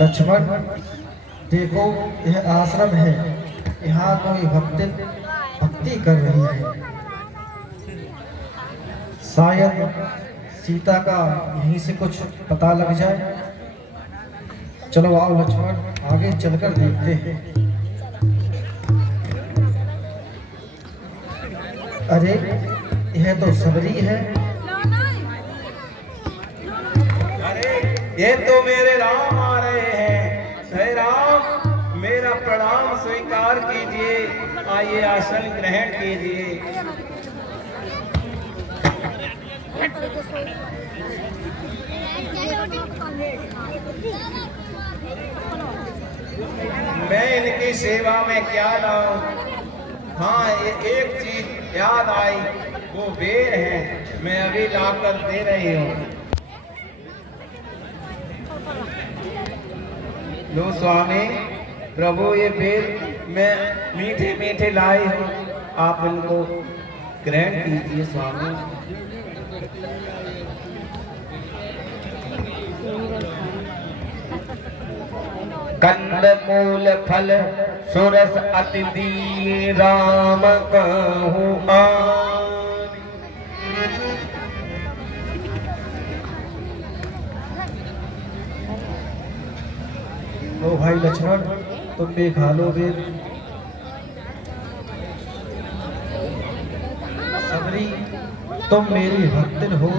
लक्ष्मण देखो, यह आश्रम है, यहाँ कोई भक्ति कर रही है। शायद सीता का यहीं से कुछ पता लग जाए। चलो आओ लक्ष्मण, आगे चलकर देखते हैं। अरे यह तो सबरी है। अरे ये तो मेरे राम आ रहे हैं। हे राम, मेरा प्रणाम स्वीकार कीजिए, आइए आसन ग्रहण कीजिए। मैं इनकी सेवा में क्या लाऊं? हाँ, ये एक चीज याद आई, वो बेर है, मैं अभी लाकर दे रही हूँ। लो स्वामी, प्रभु ये बेर मैं मीठे मीठे लाई हूँ, आप इनको ग्रहण कीजिए स्वामी। कंद मूल फल सुरस अति दिए, राम कहूँ आन। ओ भाई लक्ष्मण, तुम भी खा लोगे। सबरी, तुम मेरी भक्तिन हो।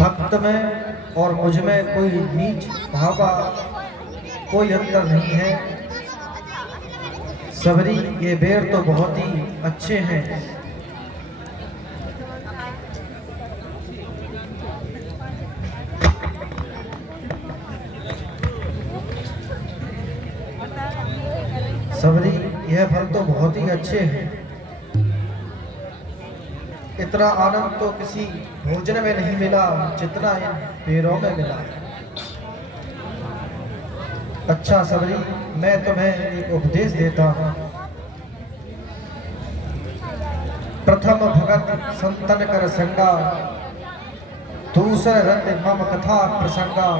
भक्त में और मुझ में कोई नीच भाव का कोई अंतर नहीं है। सबरी, ये बेर तो बहुत ही अच्छे हैं। सबरी, यह फल तो बहुत ही अच्छे हैं। इतना आनंद तो किसी भोजन में नहीं मिला जितना इन पेड़ों में मिला। अच्छा सबरी, मैं तुम्हें एक उपदेश देता हूँ। प्रथम भगत संतन कर संगा, दूसर रत मम कथा प्रसंगा,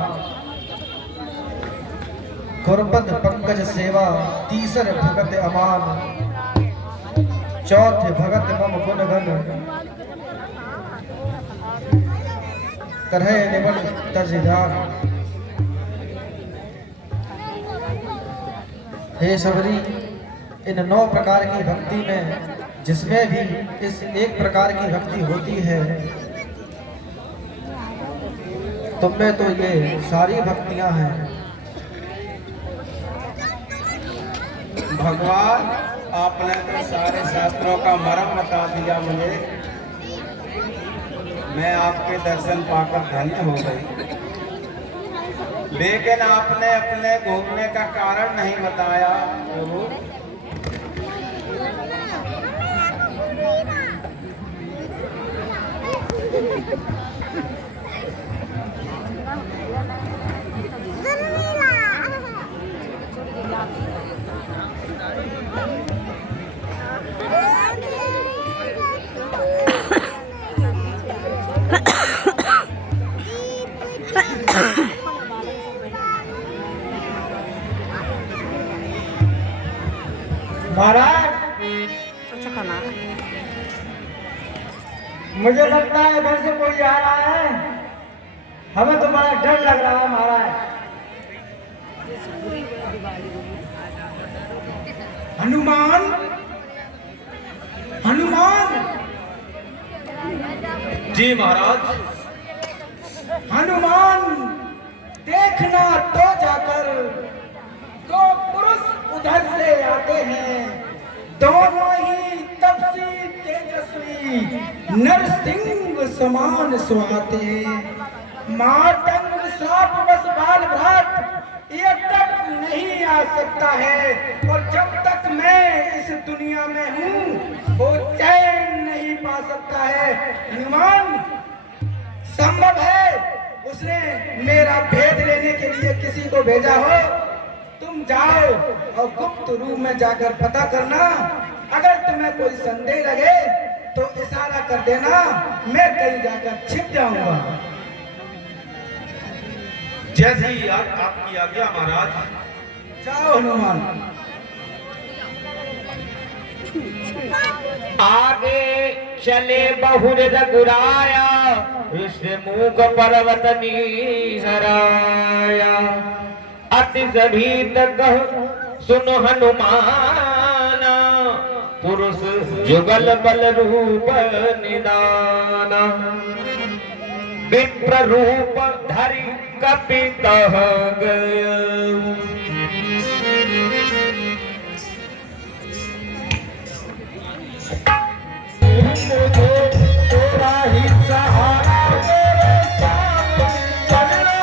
गुरपद पंकज सेवा, तीसर भगत अमान, चौथे भगत मम गुण गण, करहे निबल तर्जदार। हे सबरी, इन 9 प्रकार की भक्ति में जिसमें भी इस एक प्रकार की भक्ति होती है, तुम में तो ये सारी भक्तियां हैं। भगवान, आपने तो सारे शास्त्रों का मर्म बता दिया मुझे। मैं आपके दर्शन पाकर धन्य हो गई, लेकिन आपने अपने घूमने का कारण नहीं बताया प्रभु। महाराज, मुझे लगता है घर से कोई आ रहा है। हमें तो बड़ा डर लग रहा है महाराज। हनुमान, हनुमान जी महाराज। हनुमान, देखना तो जाकर दो पुरुष उधर से आते हैं, दोनों ही तपसी तेजस्वी नरसिंह समान सुहाते हैं। मातंग साप बस बाल भ्रात ये तक नहीं आ सकता है, और जब तक मैं इस दुनिया में हूँ वो चैन नहीं पा सकता है। हनुमान, संभव है उसने मेरा भेद लेने के लिए किसी को भेजा हो? तुम जाओ और गुप्त रूम में जाकर पता करना। अगर तुम्हें कोई संदेह लगे तो इशारा कर देना, मैं कहीं जाकर छिप जाऊंगा। जैसी आपकी आज्ञा महाराज। जाओ हनुमान। आगे चले बहुर रघुराया, ऋषमुख पर्वत हराया। अति सभीत कह सुनो हनुमाना, पुरुष जुगल बल रूप निदाना। विप्र रूप धरि कपित गए, तेरा ही सहारा मेरे सामने चलना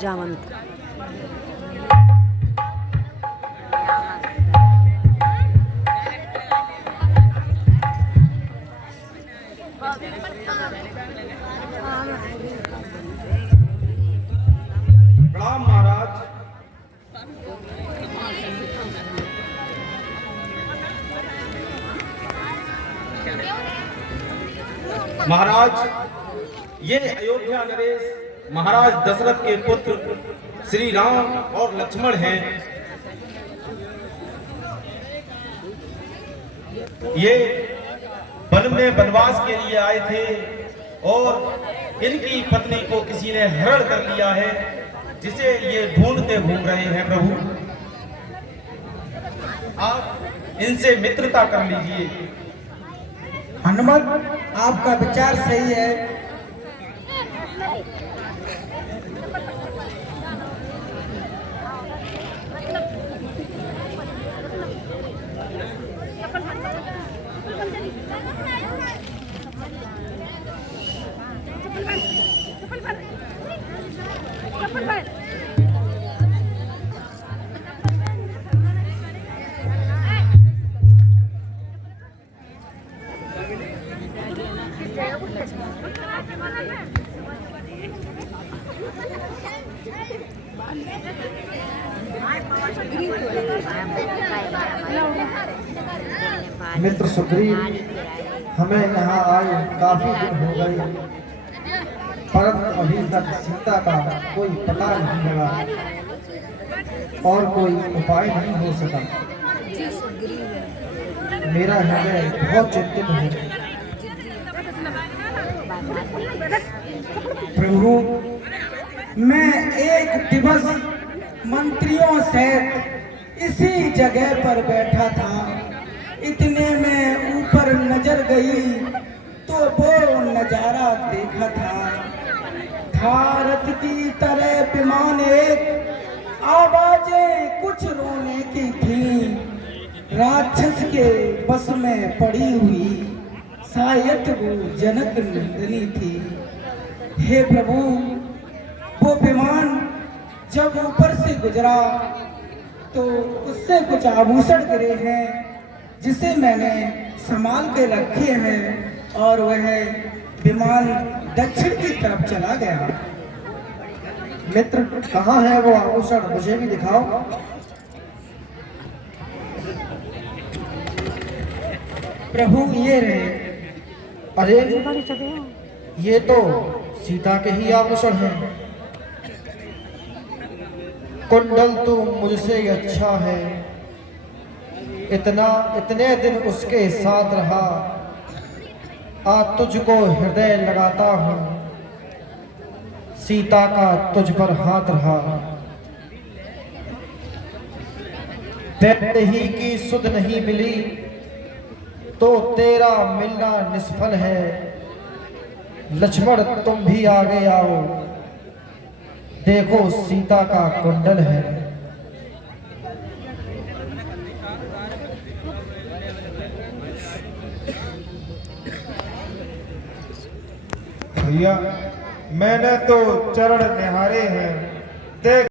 जावंत। प्रणाम महाराज। महाराज, ये अयोध्या नरेश महाराज दशरथ के पुत्र श्री राम और लक्ष्मण हैं। ये वन में वनवास के लिए आए थे और इनकी पत्नी को किसी ने हरण कर लिया है, जिसे ये ढूंढते घूम रहे हैं। प्रभु, आप इनसे मित्रता कर लीजिए। हनुमत, आपका विचार सही है। मित्र सुग्रीव, हमें यहाँ आए काफी दिन हो गए, परंतु अभी तक सीता का कोई पता नहीं लगा और कोई उपाय नहीं हो सका। मेरा हृदय बहुत चिंतित है। प्रभु, मैं एक दिवस मंत्रियों सहित इसी जगह पर बैठा था। इतने में ऊपर नजर गई तो वो नजारा देखा था। भारत की तरह विमान एक आवाजें कुछ रोने की थी, राक्षस के बस में पड़ी हुई शायद वो जनक नंदिनी थी। हे प्रभु, वो विमान जब ऊपर से गुजरा तो उससे कुछ आभूषण गिरे हैं जिसे मैंने संभाल के रखे हैं और वह विमान दक्षिण की तरफ चला गया। मित्र, कहाँ है वो आभूषण? मुझे भी दिखाओ। प्रभु ये रहे। अरे, ये तो सीता के ही आभूषण हैं। कुंडल तो मुझसे अच्छा है, इतने दिन उसके साथ रहा, आज तुझको हृदय लगाता हूँ, सीता का तुझ पर हाथ रहा। ही की सुध नहीं मिली तो तेरा मिलना निष्फल है, लक्ष्मण तुम भी आगे आओ, देखो सीता का कुंडल है। भैया, मैंने तो चरण निहारे हैं, देख